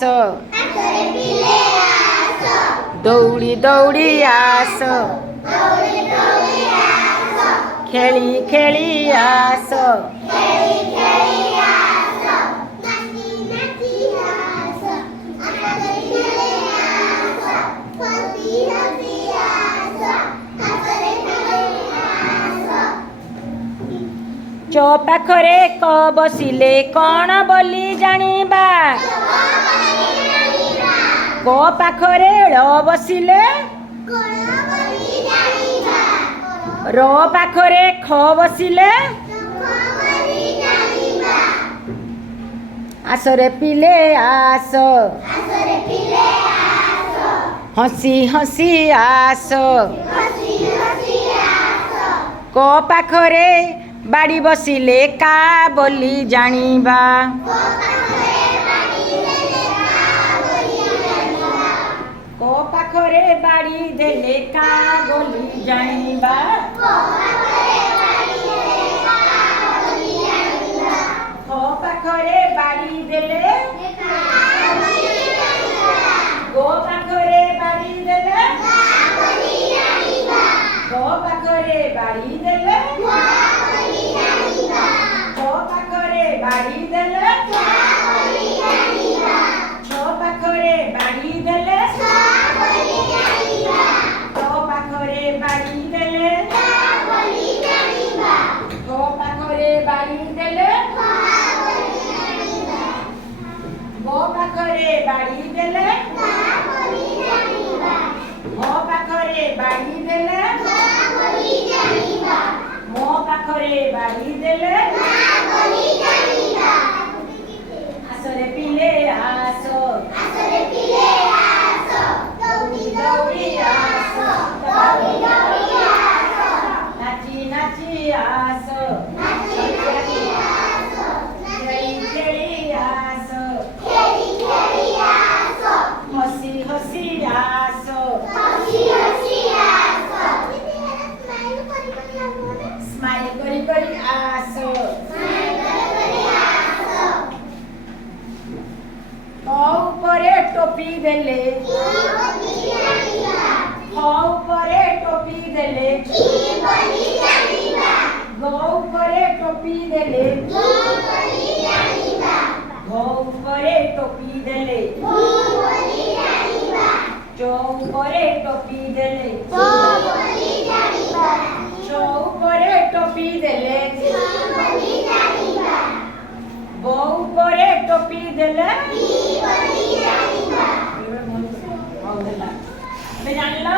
ଆସ ଦୌଡ଼ି ଦୌଡ଼ି ଆସ ଖେଳି ଖେଳି ଆସ ଚ ପାଖରେ କ ବସିଲେ କ'ଣ ବୋଲି ଜାଣିବା କ ପାଖରେ ଳ ବସିଲେ ର ପାଖରେ ଖ ବସିଲେ ଆସରେ ପିଲେ ଆସ ହସି ହସି ଆସ କ ପାଖରେ ବାଡ଼ି ବସିଲେ କା ବୋଲି ଜାଣିବା କ ପାଖରେ ବାଡ଼ି ଦେଲେ କା ବୋଲି ଜାଣିବା ଖ ପାଖରେ ବାଡ଼ି ଦେଲେ ଗୋ ପାଖରେ ବାଡ଼ି ଦେଲେ ଗ ପାଖରେ ବାଡ଼ି ଦେଲେ ଛ ପାଖରେ ବାଡ଼ି ଦେଲେ ଛ ପାଖରେ ବାଡ଼ି ଦେଲେ ଛ ପାଖରେ ବାଡ଼ି ଦେଲେ ଛ ପାଖରେ ବାଡ଼ି ଦେଲେ ଗ ପାଖରେ ବାଡ଼ି ଦେଲେ ଘ ପାଖରେ ବାଡ଼ି ଦେଲେ ମୋ ପାଖରେ ବାଡ଼ି ଦେଲେ ଆସରେ ପିଲେ ଆସ ଦୌଡ଼ି ଦୌଡ଼ି ଆସ ନାଚି ନାଚି ଆସ ଖେଳି ଖେଳି ଆସ ହସି ହସି ଆସ ସ୍ମାଇଲ୍ କରି କରି ଆସ କ ଉପରେ ଟୋପି ଦେଲେ ଖ ଉପରେ ଟୋପି ଦେଲେ ଗ ଉପରେ ଟୋପି ଦେଲେ ଘ ଉପରେ ଟୋପି ଦେଲେ ଚ ଉପରେ ଟୋପି ଦେଲେ ଛ ଉପରେ ଟୋପି ଦେଲେ ବ ଉପରେ ଟୋପି ଦେଲେ ଏବେ ଜାଣିଲ